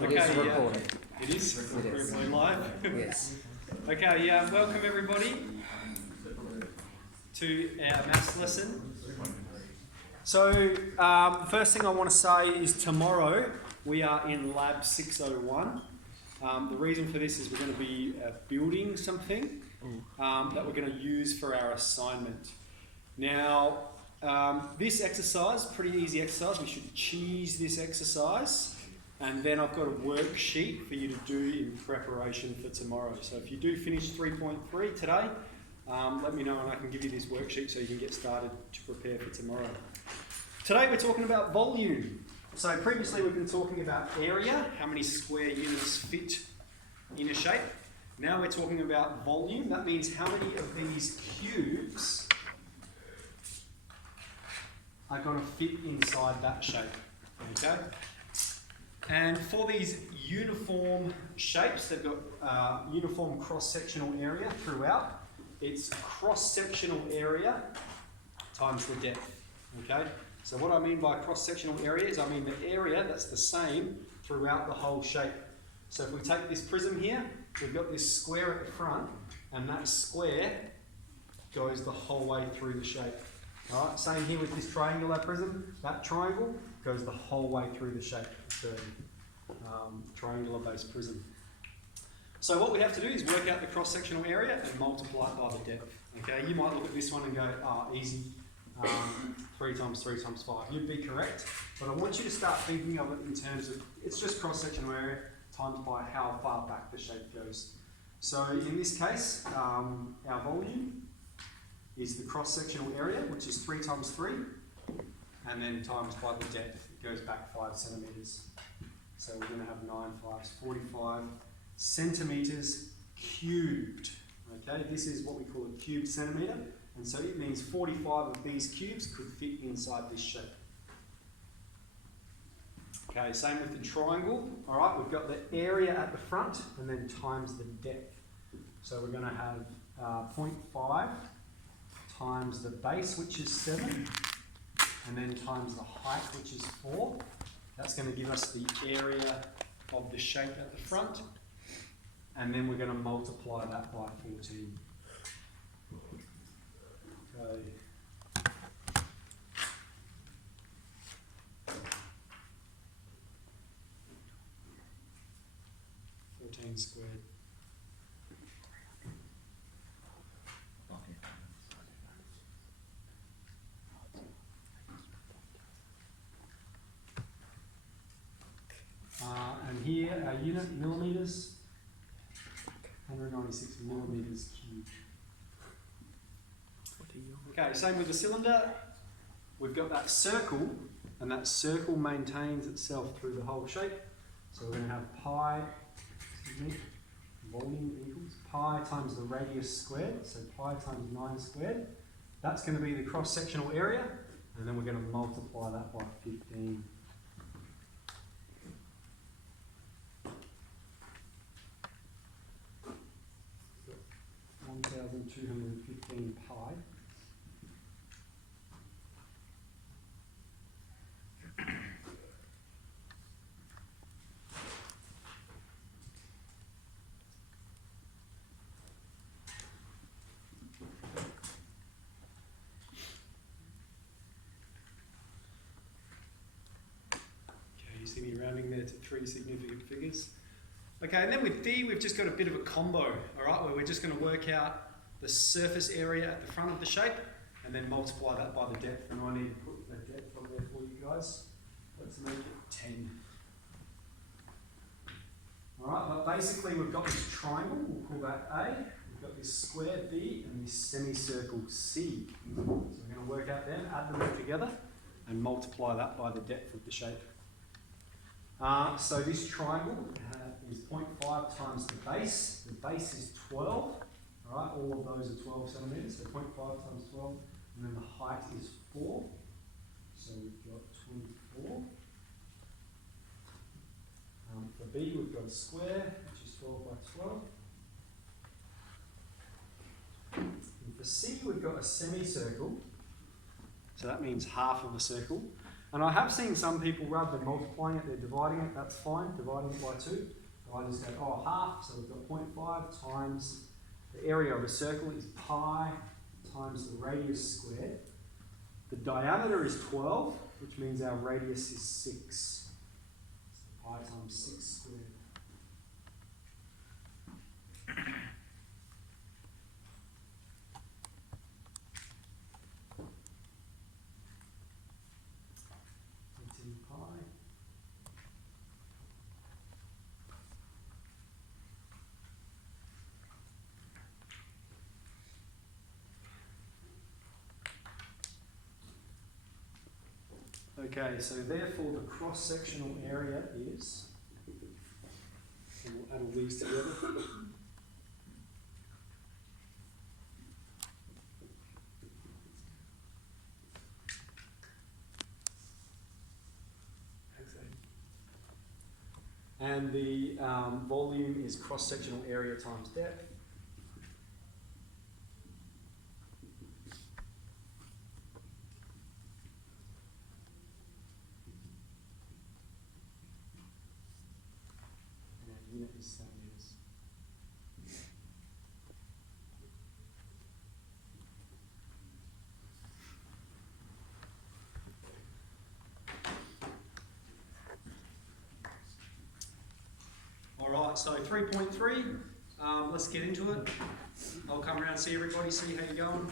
It is recording. It is. It is. We're live. Yes. Okay, welcome everybody to our maths lesson. So, the first thing I want to say is tomorrow we are in lab 601. The reason for this is we're going to be building something that we're going to use for our assignment. Now, this exercise, pretty easy exercise, we should choose this exercise. And then I've got a worksheet for you to do in preparation for tomorrow. So if you do finish 3.3 today, let me know and I can give you this worksheet so you can get started to prepare for tomorrow. Today we're talking about volume. So previously we've been talking about area, how many square units fit in a shape. Now we're talking about volume. That means how many of these cubes are going to fit inside that shape. Okay? And for these uniform shapes, they've got uniform cross-sectional area throughout. It's cross-sectional area times the depth, okay? So what I mean by cross-sectional area is I mean the area that's the same throughout the whole shape. So if we take this prism here, we've got this square at the front, and that square goes the whole way through the shape. All right, same here with this triangular prism. That triangle goes the whole way through the shape. It's a triangular based prism. So what we have to do is work out the cross-sectional area and multiply it by the depth. Okay, you might look at this one and go, easy, 3 times 3 times 5. You'd be correct, but I want you to start thinking of it in terms of, it's just cross-sectional area times by how far back the shape goes. So in this case, our volume is the cross-sectional area, which is 3 times 3, and then times by the depth. It goes back 5 centimetres. So we're going to have 9 5s, 45 centimetres cubed. Okay, this is what we call a cubed centimetre, and so it means 45 of these cubes could fit inside this shape. Okay, same with the triangle. All right, we've got the area at the front and then times the depth. So we're going to have 0.5 times the base, which is 7, and then times the height, which is 4. That's going to give us the area of the shape at the front, and then we're going to multiply that by 14. Okay. Squared. And here our unit, millimetres, 196 millimetres cubed. Okay, same with the cylinder. We've got that circle, and that circle maintains itself through the whole shape. So we're going to have pi, volume equals pi times the radius squared, so pi times 9 squared. That's going to be the cross-sectional area, and then we're going to multiply that by 15. So 1,215 pi. See me rounding there to 3 significant figures. Okay, and then with D, we've just got a bit of a combo, all right, where we're just going to work out the surface area at the front of the shape and then multiply that by the depth. And I need to put the depth on there for you guys. Let's make it 10. All right, but basically we've got this triangle, we'll call that A. We've got this square B and this semicircle C. So we're going to work out them, add them all together and multiply that by the depth of the shape. So this triangle is 0.5 times the base. The base is 12. All right, all of those are 12 centimetres. So 0.5 times 12, and then the height is 4. So we've got 24. For B, we've got a square, which is 12 by 12. And for C, we've got a semicircle. So that means half of a circle. And I have seen some people, rather than multiplying it, they're dividing it. That's fine, dividing it by 2. So I just go, oh, half, so we've got 0.5 times the area of a circle is pi times the radius squared. The diameter is 12, which means our radius is 6. So pi times 6 squared. Pi. Okay, so therefore the cross-sectional area is, and we'll add all these together. And the volume is cross-sectional area times depth. And our unit is centimeters. Alright, so 3.3, let's get into it. I'll come around and see everybody, see how you're going.